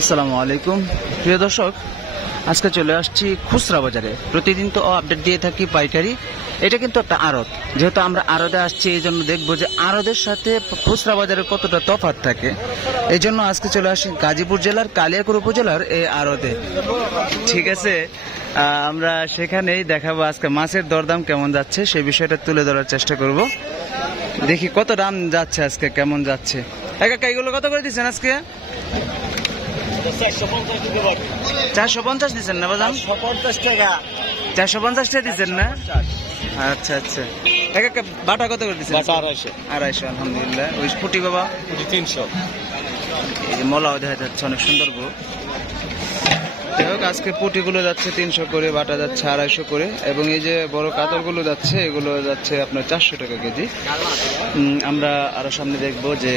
আসসালামু আলাইকুম প্রিয় দর্শক, আজকে চলে আসছি খুচরা বাজারে। প্রতিদিন তো আপডেট দিয়ে থাকি পাইকারি, এটা কিন্তু একটা আড়ত। যেহেতু আমরা আড়তে আসছি, এই জন্য দেখবো যে আড়তের সাথে খুচরা বাজারে কতটা তফাৎ থাকে। এই জন্য আজকে চলে আসি গাজীপুর জেলার কালিয়াকৈর উপজেলার এই আড়তে। ঠিক আছে, আমরা সেখানেই দেখাবো আজকে মাছের দরদাম কেমন যাচ্ছে, সেই বিষয়টা তুলে ধরার চেষ্টা করব। দেখি কত দাম যাচ্ছে আজকে, কেমন যাচ্ছে। কাকা, এগুলো কত করে দিচ্ছেন আজকে? 450 দিচ্ছেন না বাজান? 450 টাকা। 450 টাকা দিচ্ছেন না? আচ্ছা আচ্ছা। বাটা কত করে দিচ্ছেন? 250। আলহামদুলিল্লাহ। ওই ফুটি বাবা 300। এই যে মলাও দেখা যাচ্ছে, অনেক সুন্দর গো। যাই হোক, আজকে পুটিগুলো যাচ্ছে 300 করে, বাটা যাচ্ছে 250 করে, এবং এই যে বড় কাতলগুলো যাচ্ছে, এগুলো যাচ্ছে আপনার 400 টাকা কেজি। আমরা আরো সামনে দেখবো যে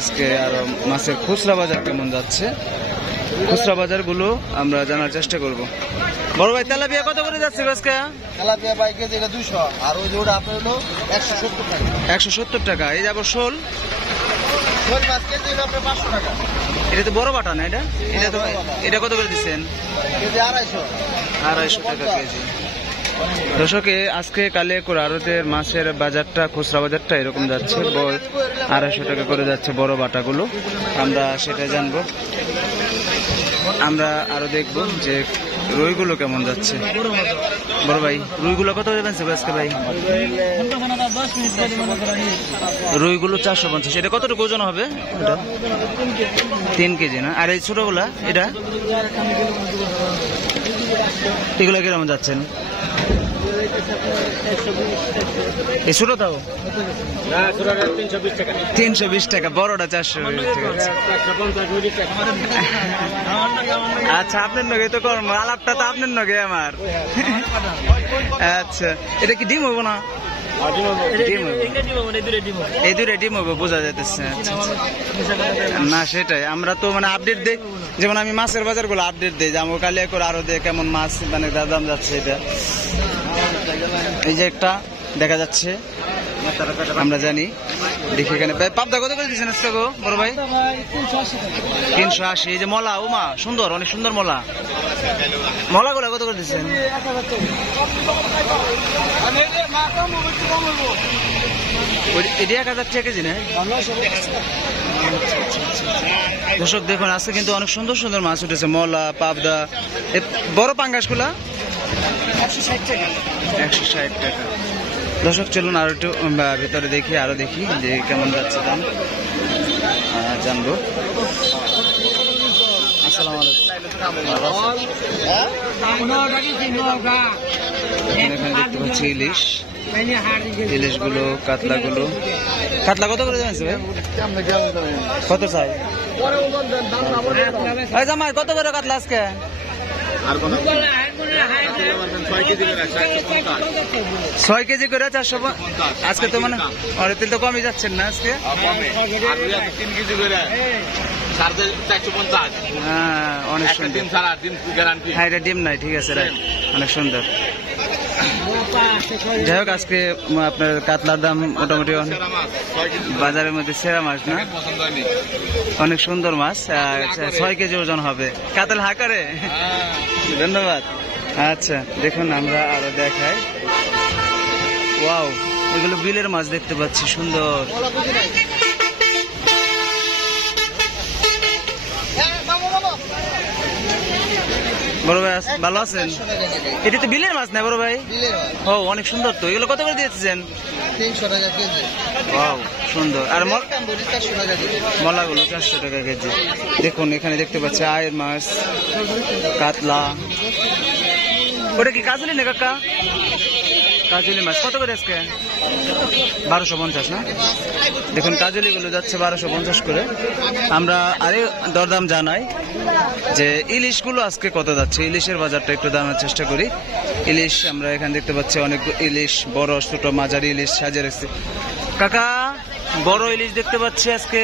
আজকে আরো মাছের খুচরা বাজার কেমন যাচ্ছে। খুচরা বাজারগুলো আমরা জানার চেষ্টা করব। বড় ভাই, তেলাপিয়া কত করে যাচ্ছে আজকে? তেলাপিয়া ভাই কেজি 200, আর ওই জোড়া আপনার হলো 170 টাকা। 170 টাকা। এই যাবো শোল, শোল মাছ কেজি আপনার 500 টাকা। এটা তো বড় বাটা না? এটা কত করে দিচ্ছেন? কেজি 250। 250 টাকা কেজি। দর্শকে, আজকে কালিয়াকৈর আড়তের মাছের বাজারটা, খুচরা বাজারটা এরকম যাচ্ছে। 250 টাকা করে যাচ্ছে বড় বাটাগুলো। আমরা সেটা জানবো। আমরা আরো দেখবো যে রুইগুলো কেমন যাচ্ছে। বড় ভাই, রুইগুলো কত যাবেন আজকে ভাই? রুইগুলো 450। এটা কতটুকু ওজন হবে? এটা 3 কেজি না? আর এই ছোটগুলা, এগুলা কিরকম যাচ্ছেন? এই ছোটটাও 320 টাকা, বড়টা 420 টাকা। আচ্ছা, আপনার নগে তো কর্ম, আলাপটা তো আপনার নগে আমার। আচ্ছা, এটা কি ডিম হবো না? এই দুটো ডিম হবো, বোঝা যাইতেছে। না, সেটাই আমরা তো মানে আপডেট দেই। যেমন আমি মাছের বাজার গুলো আপডেট দিই, যে আমার কালিয়াকৈর আরো দিয়ে কেমন মাছ মানে দাম যাচ্ছে। এটা এই যে একটা দেখা যাচ্ছে, আমরা জানি। দেখি এখানে পাবদা কত করে দিচ্ছেন আজকে গো বড় ভাই? 380। এই যে মলা, উমা সুন্দর, অনেক সুন্দর মলা। মলা গুলা কত করে দিচ্ছেন? এটি 1000 টাকা কেজি না? দর্শক দেখুন, আজকে কিন্তু অনেক সুন্দর সুন্দর মাছ উঠেছে। মলা, পাবদা, বড় পাঙ্গাস গুলা 160 টাকা। দর্শক চলুন আরো একটু ভিতরে দেখি, আরো দেখি যে কেমন যাচ্ছে দাম, জানবো। আসসালামু আলাইকুম। এখানে দেখতে পাচ্ছি ইলিশ, ইলিশগুলো, কাতলাগুলো। কাতলা কত করে যাচ্ছে ভাই? কত চাই? জামাই কত করে কাতলা আজকে? 6 কেজি করে 450 আজকে তো মানে অনেক তো কমই যাচ্ছেন না আজকে? হ্যাঁ, অনেক সুন্দর। হ্যাঁ, এটা ডিম নাই, ঠিক আছে, রাইট, অনেক সুন্দর। যাই হোক, আজকে আপনার কাতলার দাম মোটামুটি বাজারের মধ্যে সেরা মাছ না? অনেক সুন্দর মাছ, 6 কেজি ওজন হবে। কাতল হাকারে, ধন্যবাদ। আচ্ছা, দেখুন আমরা আরো দেখাই। ওয়াও, এগুলো বিলের মাছ দেখতে পাচ্ছি, সুন্দর। বড় ভাই ভালো আছেন? এটা তো বিলের মাছ না বড় ভাই? ও, অনেক সুন্দর তো। এগুলো কত করে দিয়েছেন? 300 টাকা কেজি। ওয়াও, সুন্দর। আর মলাগুলো 400 টাকা কেজি। দেখুন, এখানে দেখতে পাচ্ছি আয়ের মাছ, কাতলা। ওটা কি কাজলি না কাকা? কাজলি মাছ কত করে আজকে? 1250 না? দেখুন, কাজলি গুলো যাচ্ছে 1250 করে। আমরা আরে দরদাম জানাই যে ইলিশ গুলো আজকে কত যাচ্ছে। ইলিশের বাজারটা একটু জানার চেষ্টা করি। ইলিশ আমরা এখানে দেখতে পাচ্ছি অনেক ইলিশ, বড়, ছোট, মাঝারি ইলিশ সাজিয়ে রেখেছে। কাকা, বড় ইলিশ দেখতে পাচ্ছি আজকে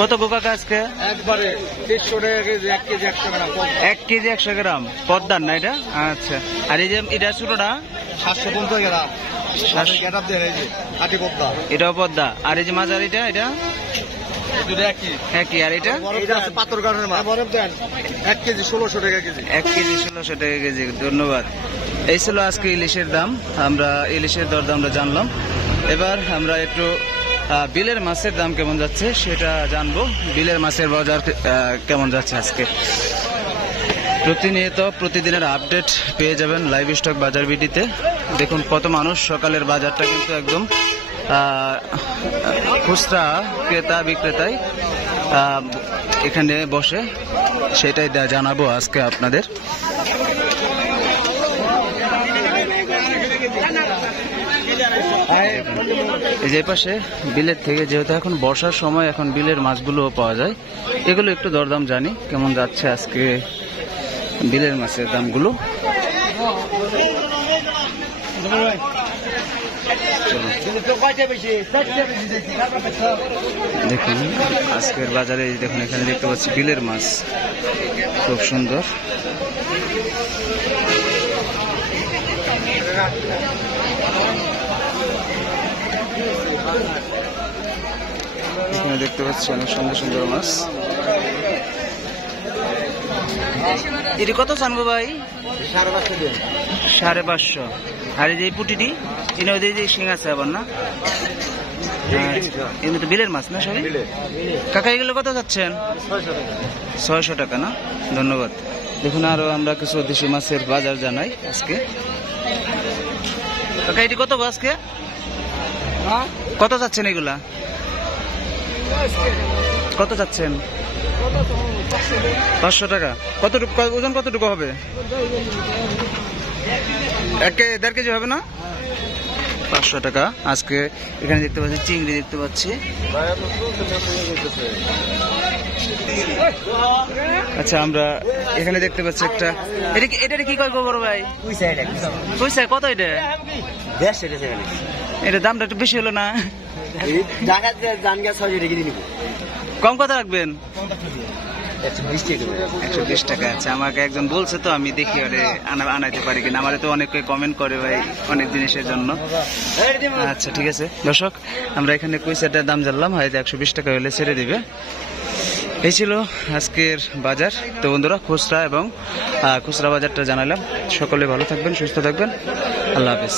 কত গো কাকা আজকে? একবারে 150 টাকা কেজি, 1 কেজি 100 গ্রাম। 1 কেজি 100 গ্রাম পদ্মার না এটা? আচ্ছা। আর এই যে এটা ছোটটা 750 গ্রাম। এটাও পদ্মা। আর এই যে মাঝারিটা, এটা এই দুটো একই। একই। আর এটা এটা আছে পাথরঘাটের মাছ। 1 কেজি 1600 টাকা কেজি। 1 কেজি 1600 টাকা কেজি। ধন্যবাদ। এই ছিল আজকে ইলিশের দাম। আমরা ইলিশের দরদামটা জানলাম। এবার আমরা একটু বিলের মাছের দাম কেমন যাচ্ছে সেটা জানবো। বিলের মাছের বাজার কেমন যাচ্ছে আজকে। প্রতিনিয়ত প্রতিদিনের আপডেট পেয়ে যাবেন লাইভ স্টক বাজার বিডিতে। দেখুন কত মানুষ, সকালের বাজারটা কিন্তু একদম খুচরা ক্রেতা বিক্রেতায় এখানে বসে, সেটাই জানাবো আজকে আপনাদের। এই যে পাশে বিলের থেকে, যেহেতু এখন বর্ষার সময়, এখন বিলের মাছগুলো পাওয়া যায়, এগুলো একটু দরদাম জানি কেমন যাচ্ছে আজকে বিলের মাছের দামগুলো। দেখুন আজকের বাজারে, দেখুন এখানে দেখতে পাচ্ছি বিলের মাছ খুব সুন্দর। এখানে দেখতে পাচ্ছি অনেক সুন্দর সুন্দর মাছ। এটি কত চানবো ভাই? 550। আর এই যে পুটিটি এনে ওদের যে শিং আছে আবার না, এমনি তো বিলের মাছ না সবাই। কাকা এগুলো কত যাচ্ছেন? 600 টাকা না। ধন্যবাদ। দেখুন আরো আমরা কিছু দেশি মাছের বাজার জানাই আজকে। কাকা এটি কত আজকে কত যাচ্ছেন? এগুলা কত যাচ্ছেন? 500 টাকা। কতটুকু ওজন, কতটুকু হবে? 1.5 কেজি হবে না? 500 টাকা আজকে। এখানে দেখতে পাচ্ছি চিংড়ি, দেখতে পাচ্ছি। আচ্ছা, আমরা এখানে দেখতে পাচ্ছি একটা, এটা কি কয় বড় ভাই? পয়সা কত এটা? এটা দামটা একটু বেশি হলো না? কম কত রাখবেন? 120 টাকা। আচ্ছা, আমাকে একজন বলছে তো, আমি দেখি ওরে আনাইতে পারি কিনা। আমাদের তো অনেকে কমেন্ট করে ভাই অনেক জিনিসের জন্য। আচ্ছা ঠিক আছে দর্শক, আমরা এখানে কুইসাটার দাম জানলাম, হয়তো 120 টাকা হলে ছেড়ে দিবে। এই ছিল আজকের বাজার। তো বন্ধুরা, খুচরা এবং খুচরা বাজারটা জানালাম। সকলে ভালো থাকবেন, সুস্থ থাকবেন। আল্লাহ হাফেজ।